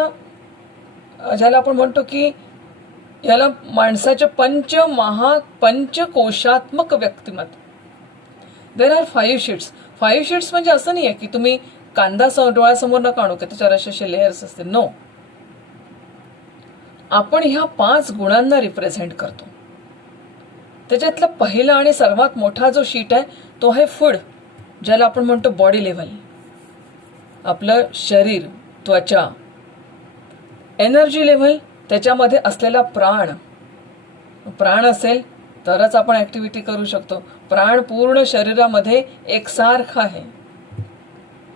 ज्याला आपण म्हणतो की याला माणसाचे पंचकोशात्मक व्यक्तिमत्व. There are 5 sheets. 5 शीट्स म्हणजे असं नाही आहे की तुम्ही कांदा डोळ्यासमोर नका आणू की त्याच्यावर असे लेयर्स असतील. नो, आपण ह्या 5 गुणांना रिप्रेझेंट करतो. त्याच्यातला पहिला आणि सर्वात मोठा जो शीट आहे तो आहे फूड, ज्याला आपण म्हणतो बॉडी लेव्हल. आपलं शरीर, त्वचा. एनर्जी लेव्हल, त्याच्यामध्ये असलेला प्राण असेल तरच आपण ऍक्टिव्हिटी करू शकतो. प्राण पूर्ण शरीरामध्ये एकसारखा आहे.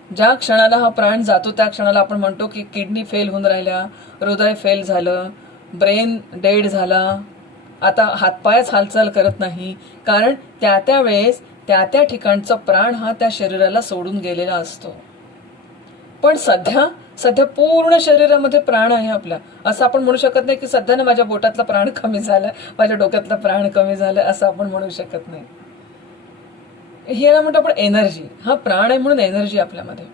ज्या क्षणाला हा प्राण जातो त्या क्षणाला आपण म्हणतो की किडनी फेल होऊन राहिल्या, हृदय फेल झालं, ब्रेन डेड झाला, आता हातपायच हालचाल करत नाही, कारण त्या वेळेस त्या ठिकाणचा प्राण हा त्या शरीराला सोडून गेलेला असतो. पण सध्या पूर्ण शरीरामध्ये प्राण आहे आपल्या. असं आपण म्हणू शकत नाही की सध्या ना माझ्या बोटातला प्राण कमी झाला, माझ्या डोक्यातला प्राण कमी झाला, असं आपण म्हणू शकत नाही. हे म्हणतो आपण एनर्जी. हा प्राण आहे म्हणून एनर्जी आपल्यामध्ये.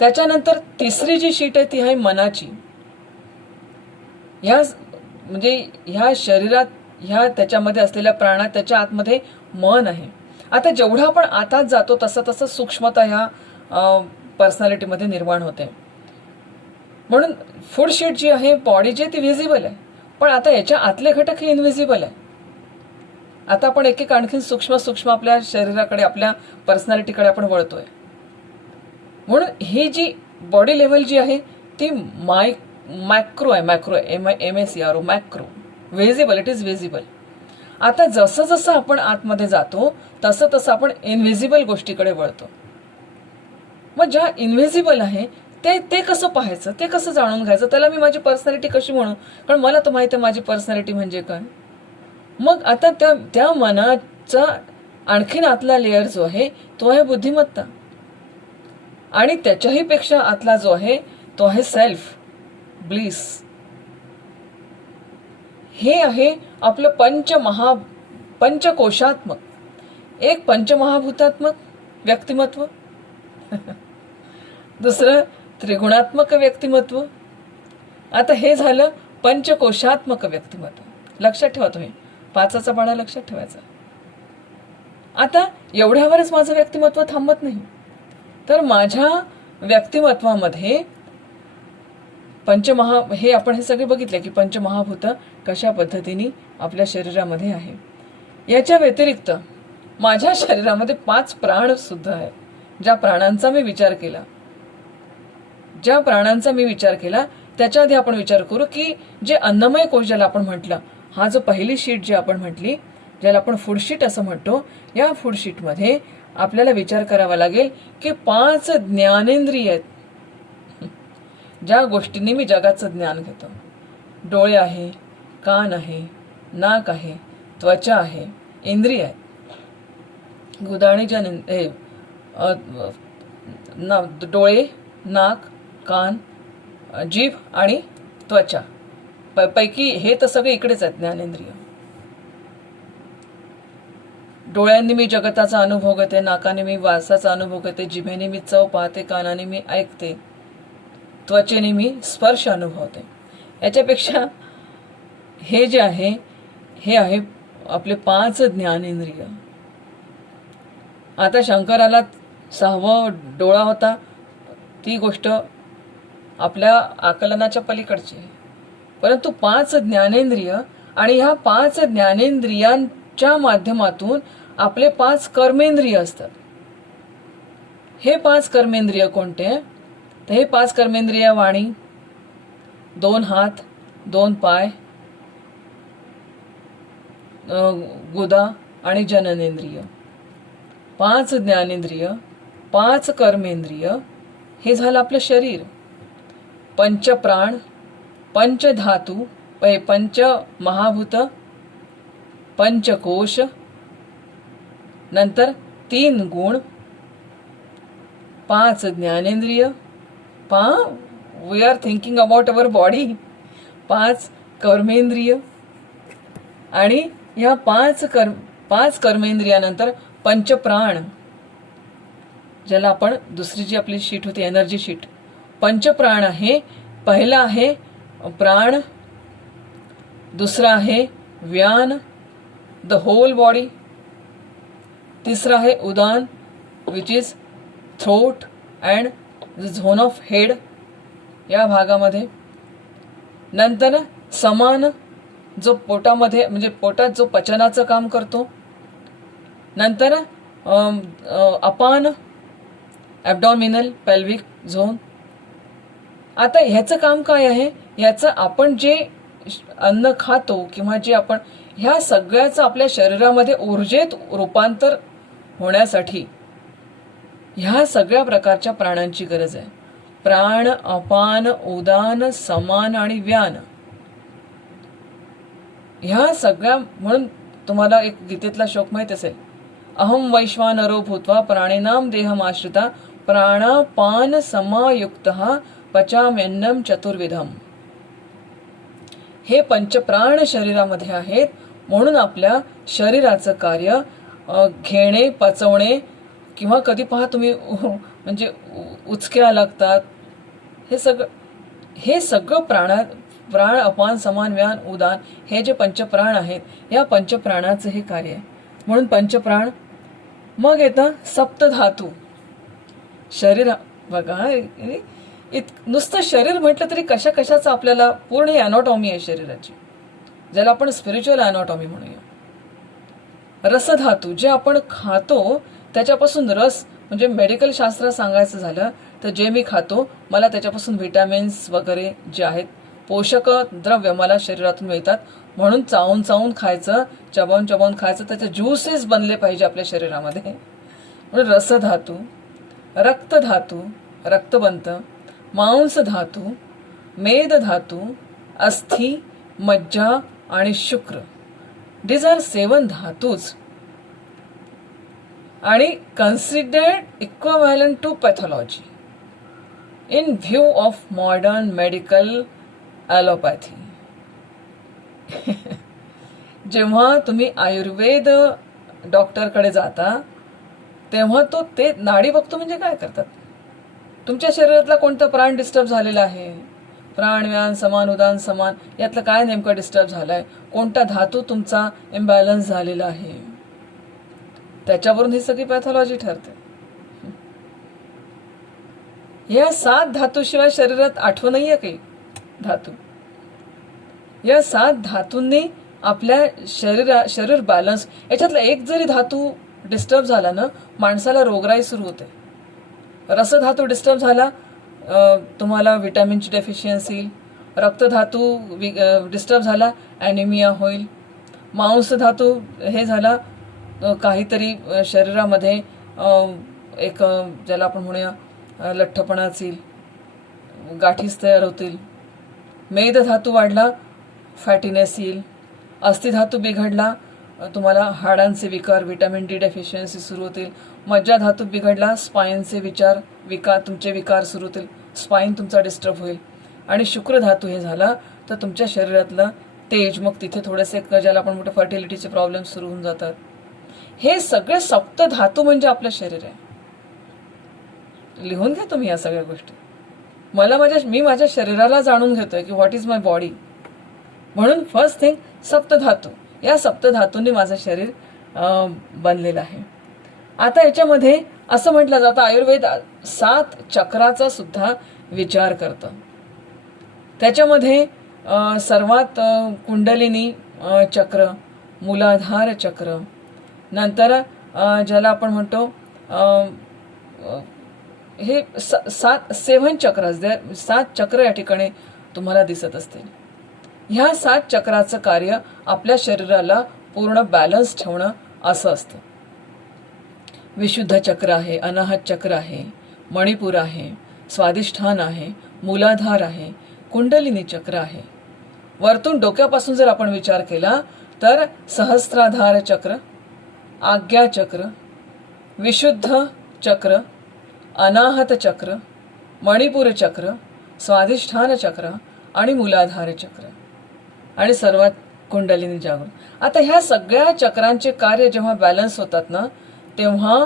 त्याच्यानंतर तिसरी जी शीट आहे ती आहे मनाची. म्हणजे ह्या शरीरात ह्या त्याच्यामध्ये असलेल्या प्राणात त्याच्या आतमध्ये मन आहे. आता जेवढा आपण आतात जातो तसं सूक्ष्मता ह्या पर्सनॅलिटीमध्ये निर्माण होते. म्हणून फूड शीट जी आहे, बॉडी जी ती व्हिजिबल आहे, पण आता याच्या आतले घटक हे इनव्हिजिबल आहे. आता आपण एक आणखीन सूक्ष्म आपल्या शरीराकडे, आपल्या पर्सनॅलिटीकडे आपण वळतोय. म्हणून ही जी बॉडी लेव्हल जी आहे ती मॅक्रो आहे. MACRO, visible. It is visible. आता जसं जसं आपण आतमध्ये जातो तसं तसं आपण इनव्हिजिबल गोष्टीकडे वळतो. मग ज्या इनव्हिजिबल आहे ते कसं पाहायचं, ते कसं जाणून घ्यायचं, त्याला मी माझी पर्सनॅलिटी कशी म्हणू, कारण मला तर माहिती आहे माझी पर्सनॅलिटी म्हणजे काय. मग आता त्या मनाचा आणखीन आतला लेअर जो आहे तो आहे बुद्धिमत्ता, आणि त्याच्याही पेक्षा आतला जो आहे तो आहे सेल्फ ब्लिस. हे आहे आपलं पंचकोशात्मक, एक पंचमहाभूतात्मक व्यक्तिमत्व, दुसरं त्रिगुणात्मक व्यक्तिमत्व. आता हे झालं पंचकोशात्मक व्यक्तिमत्व. लक्षात ठेवा, तुम्ही 5चा पाढा लक्षात ठेवायचा. आता एवढ्यावरच माझं व्यक्तिमत्व थांबत नाही, तर माझ्या व्यक्तिमत्वामध्ये हे आपण हे सगळे बघितले की पंचमहाभूत कशा पद्धतीने आपल्या शरीरामध्ये आहे. याच्या व्यतिरिक्त माझ्या शरीरामध्ये 5 प्राण सुद्धा आहेत. ज्या प्राणांचा मी विचार केला त्याच्या आधी आपण विचार करू की जे अन्नमय कोश ज्याला आपण म्हटलं, हा जो पहिली शीट जी आपण म्हटली, ज्याला आपण फूड शीट असं म्हणतो, या फूड शीटमध्ये आपल्याला विचार करावा लागेल की 5 ज्ञानेंद्रिय आहेत, ज्या गोष्टींनी मी जगाचं ज्ञान घेतो. डोळे आहे, कान आहे, नाक आहे, त्वचा आहे, इंद्रिय आहे, गुदाणी डोळे, नाक, कान, जीभ आणि त्वचा पैकी हे तर सगळे इकडेच आहेत ज्ञानेंद्रिय. डोळ्यांनी मी जगताचा अनुभव घेते, नाकाने मी वासाचा अनुभव घेते, जिभेने मी चव पाहते, कानाने मी ऐकते, त्वचेने मी स्पर्श अनुभवते. याच्यापेक्षा हे जे आहे हे आहे आपले 5 ज्ञानेंद्रिय. आता शंकराला 6वा डोळा होता, ती गोष्ट आपल्या आकलनाच्या पलीकडची आहे, परंतु 5 ज्ञानेंद्रिय, आणि ह्या 5 ज्ञानेंद्रियांच्या माध्यमातून आपले 5 कर्मेंद्रिय असतात. हे 5 कर्मेंद्रिय कोणते? तर हे 5 कर्मेंद्रिय वाणी, 2 हात, 2 पाय, गुदा आणि जननेंद्रिय. 5 ज्ञानेंद्रिय, 5 कर्मेंद्रिय, हे झालं आपलं शरीर. पंचप्राण, पंचधातू, 5 महाभूत, पंचकोश, नंतर 3 गुण, 5 ज्ञानेंद्रिय, we are thinking about our body, 5 कर्मेंद्रिय, आणि ह्या 5 कर्मेंद्रियानंतर पंचप्राण, ज्याला आपण दुसरी जी आपली शीट होती एनर्जी शीट, पंचप्राण आहे. पहिला आहे प्राण, दुसरा आहे व्यान, द होल बॉडी, तिसरा आहे उदान which is throat and the zone of head, या भागामध्ये. नंतर समान, जो पोटामध्ये म्हणजे पोटात जो पचनाचं काम करतो. नंतर अपान, ॲब्डॉमिनल पेल्विक झोन. आता ह्याचं काम काय आहे? ह्याचं आपण जे अन्न खातो किंवा जे आपण ह्या सगळ्याचं आपल्या शरीरामध्ये ऊर्जेत रूपांतर होण्यासाठी ह्या सगळ्या प्रकारच्या प्राणांची गरज आहे. प्राण, अपान, उदान, समान आणि व्यान, ह्या सगळ्या. म्हणून तुम्हाला एक गीतेतला श्लोक माहित असेल, अहम वैश्वानरो भूत्वा प्राणिनाम देहमाश्रिता प्राणापान समायुक्तः पचाम्यन्नम चतुर्विधम. हे पंचप्राण शरीरामध्ये आहेत, म्हणून आपल्या शरीराचं कार्य घेणे, पचवणे, किंवा कधी पहा तुम्ही म्हणजे उचक्या लागतात, हे सगळं प्राण, अपान, समान, व्यान, उदान, हे जे पंचप्राण आहेत, या पंचप्राणाचं हे कार्य आहे. म्हणून पंचप्राण. मग येतं सप्तधातू. शरीर बघा, नुसतं शरीर म्हटलं तरी कशा कशाचं आपल्याला पूर्ण ही अनॉटॉमी आहे शरीराची, ज्याला आपण स्पिरिच्युअल अनॉटॉमी म्हणूया. रसधातू, जे आपण खातो त्याच्यापासून रस, म्हणजे मेडिकल शास्त्र सांगायचं झालं तर जे मी खातो मला त्याच्यापासून व्हिटॅमिन्स वगैरे जे आहेत पोषक द्रव्य मला शरीरातून मिळतात. म्हणून चावून चावून खायचं, चबावून चबावून खायचं, त्याचे ज्यूसेस बनले पाहिजे आपल्या शरीरामध्ये. म्हणून रसधातू, रक्तधातू, रक्त बनतं, मांसधातू, मेदधातू, अस्थि, मज्जा आणि शुक्र. These are 7 धातूज आणि considered equivalent to pathology in view of modern medical allopathy. जेव्हा तुम्ही आयुर्वेद डॉक्टरकडे जाता तेव्हा तो ते नाडी बघतो. म्हणजे काय करतात, तुमच्या शरीरातला कोणता प्राण डिस्टर्ब झालेला आहे, प्राण व्यान समान उदान समान यातलं काय नेमकं डिस्टर्ब झालंय, कोणता धातू तुमचा इम्बॅलन्स झालेला आहे, त्याच्यावरून ही सगळी पॅथॉलॉजी ठरते. या 7 धातूशिवाय शरीरात 8 नाहीये काही धातू. या 7 धातूंनी आपल्या शरीर बॅलन्स. याच्यातला एक जरी धातू डिस्टर्ब झाला ना, माणसाला रोगराई सुरू होते. रसधातू डिस्टर्ब झाला, तुम्हाला विटॅमिनची डेफिशियन्सी येईल. रक्तधातू डिस्टर्ब झाला, ॲनिमिया होईल. मांसधातू हे झाला, काहीतरी शरीरामध्ये एक ज्याला आपण म्हणूया लठ्ठपणाच येईल, गाठीच तयार होतील. मेदधातू वाढला, फॅटीनेस येईल. अस्थिधातू बिघडला, तुम्हाला हाडांचे विकार, विटॅमिन डी डेफिशियन्सी सुरू होतील. मज्जा धातू बिघडला, स्पाईनचे तुमचे विकार सुरू होतील, स्पाईन तुमचा डिस्टर्ब होईल. आणि शुक्र धातू हे झाला तर तुमच्या शरीरातलं तेज, मग तिथे थोडेसे ज्याला आपण मोठे फर्टिलिटीचे प्रॉब्लेम सुरू होऊन जातात. हे सगळे सप्त धातू म्हणजे आपलं शरीर आहे. लिहून घ्या तुम्ही या सगळ्या गोष्टी. मी माझ्या शरीराला जाणून घेतोय की व्हॉट इज माय बॉडी. म्हणून फर्स्ट थिंग सप्तधातू, या सप्तधातूंनी माझं शरीर बनलेलं आहे. आता याच्यामध्ये असं म्हटलं जातं, आयुर्वेद 7 चक्राचा सुद्धा विचार करतं. त्याच्यामध्ये सर्वात कुंडलिनी चक्र, मूलाधार चक्र, नंतर ज्याला आपण म्हणतो हे 7 चक्रास, 7 चक्र या ठिकाणी तुम्हाला दिसत असतील. ह्या 7 चक्राचं कार्य आपल्या शरीराला पूर्ण बॅलन्स ठेवणं असं असतं. विशुद्ध चक्र आहे, अनाहत चक्र आहे, मणिपूर आहे, स्वादिष्ठान आहे, मूलाधार आहे, कुंडलिनी चक्र आहे. वरतून डोक्यापासून जर आपण विचार केला तर सहस्त्राधार चक्र, आज्ञा चक्र, विशुद्ध चक्र, अनाहत चक्र, मणिपूर चक्र, स्वादिष्ठान चक्र आणि मूलाधार चक्र आणि सर्वात कुंडलिनी जागृत. आता ह्या सगळ्या चक्रांचे कार्य जेव्हा बॅलन्स होतात ना, तेव्हा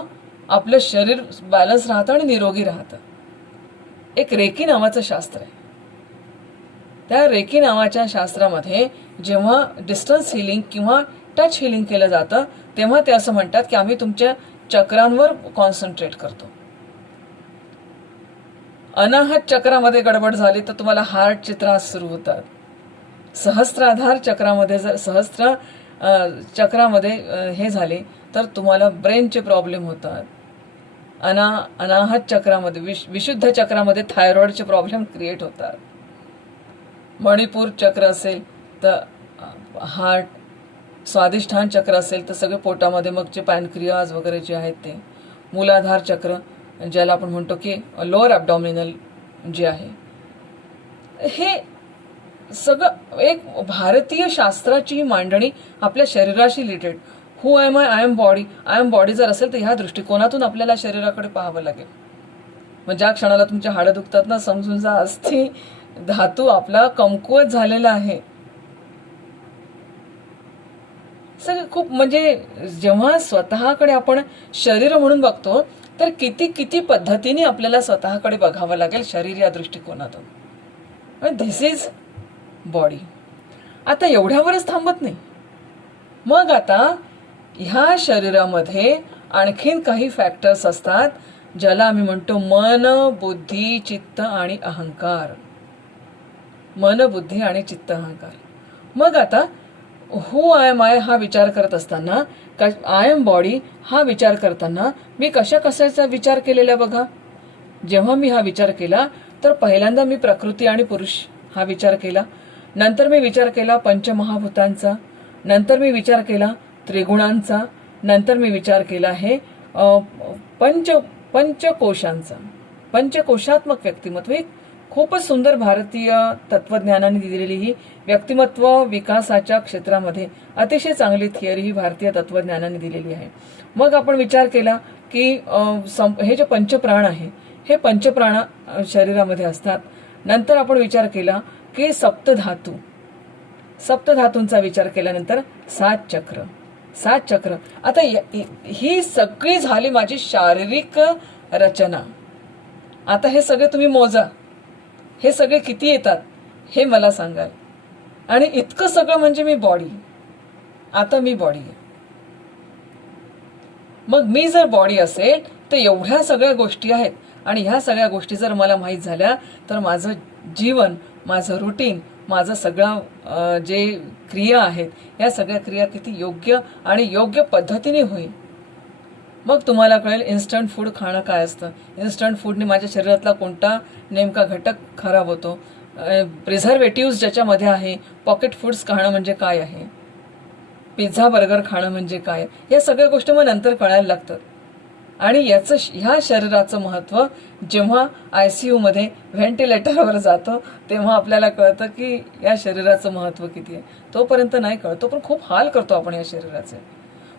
आपलं शरीर बॅलन्स राहतं आणि निरोगी राहतं. एक रेकी नावाचं शास्त्र आहे. त्या रेकी नावाच्या शास्त्रामध्ये जेव्हा डिस्टन्स हिलिंग किंवा टच हिलिंग केलं जातं तेव्हा ते असं म्हणतात की आम्ही तुमच्या चक्रांवर कॉन्सन्ट्रेट करतो. अनाहत चक्रामध्ये गडबड झाली तर तुम्हाला हार्टचे त्रास सुरू होतात. सहस्त्राधार चक्रामध्ये जर चक्रामध्ये हे झाले तर तुम्हाला ब्रेनचे प्रॉब्लेम होतात. अनाहत चक्रामध्ये विशुद्ध चक्रामध्ये थायरॉइडचे प्रॉब्लेम क्रिएट होतात. मणिपूर चक्र असेल तर हार्ट, स्वादिष्ठान चक्र असेल तर सगळे पोटामध्ये मग जे पॅनक्रियाज वगैरे जे आहेत ते. मूलाधार चक्र ज्याला आपण म्हणतो की लोअर ॲब्डॉमिनल जे आहे, हे सगळं एक भारतीय शास्त्राची मांडणी आपल्या शरीराशी related. Who am I am body. I am body जर असेल तर ह्या दृष्टिकोनातून आपल्याला शरीराकडे पाहावं लागेल. मग ज्या क्षणाला तुमच्या हाडं दुखतात ना, समजून जा अस्थि धातू आपला कमकुवत झालेला आहे. सगळं खूप म्हणजे जेव्हा स्वतःकडे आपण शरीर म्हणून बघतो तर किती पद्धतीने आपल्याला स्वतःकडे बघावं लागेल शरीर या दृष्टिकोनातून. This is body. आता एवढ्यावरच थांबत नाही. मग आता ह्या शरीरामध्ये आणखीन काही फॅक्टर्स असतात ज्याला आम्ही म्हणतो मन, बुद्धी, चित्त आणि अहंकार. मन, बुद्धी आणि चित्त, अहंकार. मग आता हू आय एम आय हा विचार करत असताना, आय एम बॉडी हा विचार करताना मी कशाचा विचार केलेला बघा. जेव्हा मी हा विचार केला तर पहिल्यांदा मी प्रकृती आणि पुरुष हा विचार केला. नंतर मी विचार केला पंचमहाभूतांचा, नंतर मी विचार केला त्रिगुणांचा, नंतर मी विचार केला आहे पंचकोशांचा. पंचकोशात्मक व्यक्तिमत्व ही खूपच सुंदर भारतीय तत्वज्ञानाने दिलेली ही व्यक्तिमत्व विकासाच्या क्षेत्रामध्ये अतिशय चांगली थिअरी ही भारतीय तत्वज्ञानाने दिलेली आहे. मग आपण विचार केला की हे जे पंचप्राण आहे हे पंचप्राण शरीरामध्ये असतात. नंतर आपण विचार केला की सप्तधातूंचा विचार केल्यानंतर 7 चक्र. आता ही सगळी झाली माझी शारीरिक रचना. आता हे सगळे तुम्ही मोजा, हे सगळे किती येतात हे मला सांगाल. आणि इतकं सगळं म्हणजे मी बॉडी. आता मी बॉडी आहे. मग मी जर बॉडी असेल तर एवढ्या सगळ्या गोष्टी आहेत आणि ह्या सगळ्या गोष्टी जर मला माहीत झाल्या तर माझं जीवन, माझं रुटीन, माझं सगळं जे क्रिया आहेत या सगळ्या क्रिया किती योग्य आणि योग्य पद्धतीने होईल. मग तुम्हाला कळेल इन्स्टंट फूड खाणं काय असतं. इन्स्टंट फूडने माझ्या शरीरातला कोणता नेमका घटक खराब होतो, प्रिझर्वेटिव्ह ज्याच्यामध्ये आहे, पॉकेट फूड्स खाणं म्हणजे काय आहे, पिझ्झा बर्गर खाणं म्हणजे काय, या सगळ्या गोष्टी मग नंतर कळायला लागतात. आणि ह्या शरीराचं महत्त्व जेव्हा ICU मध्ये व्हेंटिलेटरवर जातो तेव्हा आपल्याला कळतं की या शरीराचं महत्त्व किती आहे. तोपर्यंत नाही कळतो, पण खूप हाल करतो आपण या शरीराचे.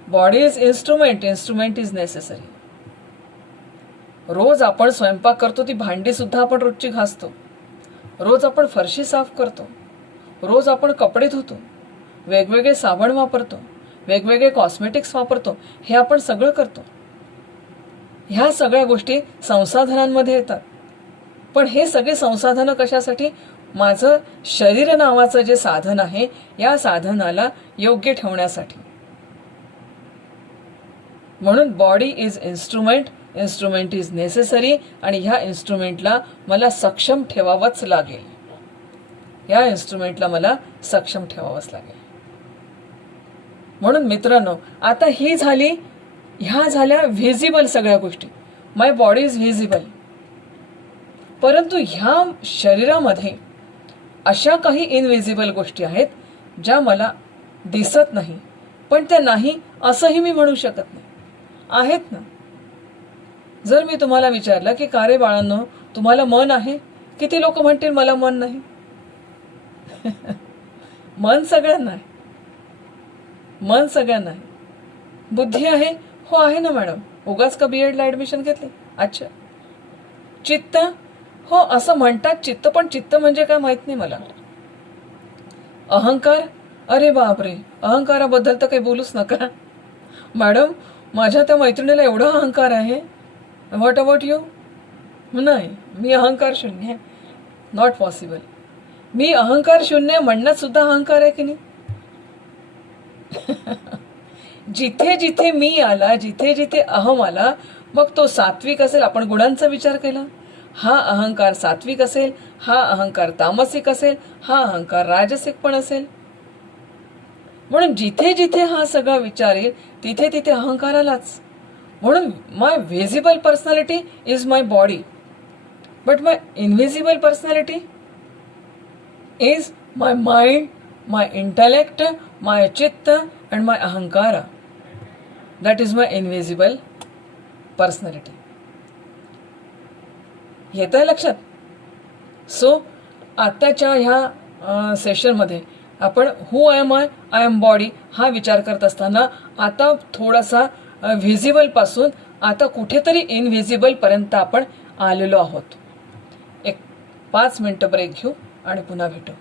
Body is instrument is necessary. रोज आपण स्वयंपाक करतो, ती भांडी सुद्धा आपण रोजची घासतो. रोज आपण फरशी साफ करतो, रोज आपण कपडे धुतो, वेगवेगळे साबण वापरतो, वेगवेगळे कॉस्मेटिक्स वापरतो, हे आपण सगळं करतो. ह्या सगळ्या गोष्टी संसाधनांमध्ये येतात. पण हे सगळे संसाधनं कशासाठी? माझं शरीर नावाचं जे साधन आहे या साधनाला योग्य ठेवण्यासाठी. म्हणून body is instrument is necessary. आणि ह्या इन्स्ट्रुमेंटला मला सक्षम ठेवावंच लागेल. म्हणून मित्रांनो, आता ह्या झाल्या व्हिजिबल सगळ्या गोष्टी. माय बॉडी इज व्हिजिबल. परंतु ह्या शरीरामध्ये अशा काही इनव्हिजिबल गोष्टी आहेत ज्या मला दिसत नाही, पण त्या नाही असंही मी म्हणू शकत नाही, आहेत ना. जर मी तुम्हाला विचारलं की का रे बाळांनो तुम्हाला मन आहे, किती लोक म्हणतील मला मन नाही. मन सगळ्यांना आहे. बुद्धी आहे, हो आहे ना मॅडम, उगाच का BEdला ऍडमिशन घेतली. अच्छा. चित्त, हो असं म्हणतात चित्त, पण चित्त म्हणजे काय माहित नाही मला. अहंकार, अरे बापरे, अहंकाराबद्दल तर काही बोलूच नका मॅडम. माझ्या त्या मैत्रिणीला एवढा अहंकार आहे. What about you? नाही, मी अहंकार शून्य. Not possible. मी अहंकार शून्य म्हणण्यात सुद्धा अहंकार आहे की नाही. जिथे जिथे मी आला, जिथे जिथे अहम आला, मग तो सात्विक असेल, आपण गुणांचा विचार केला, हा अहंकार सात्विक असेल, हा अहंकार तामसिक असेल, हा अहंकार राजसिक पण असेल. म्हणून जिथे जिथे हा सगळा विचार येईल तिथे तिथे अहंकार आलाच. म्हणून my visible personality is my body, but my invisible personality is my mind, my intellect, my chitta and my ahankara. That is my invisible personality. येत आहे लक्षात? सो आत्ताच्या ह्या सेशनमध्ये आपण who am I am body हा विचार करत असताना आता थोडासा व्हिजिबल पासून आता कुठेतरी इनव्हिजिबल पर्यंत आपण आलेलो आहोत. एक 5 मिनिटं ब्रेक घेऊ आणि पुन्हा भेटू.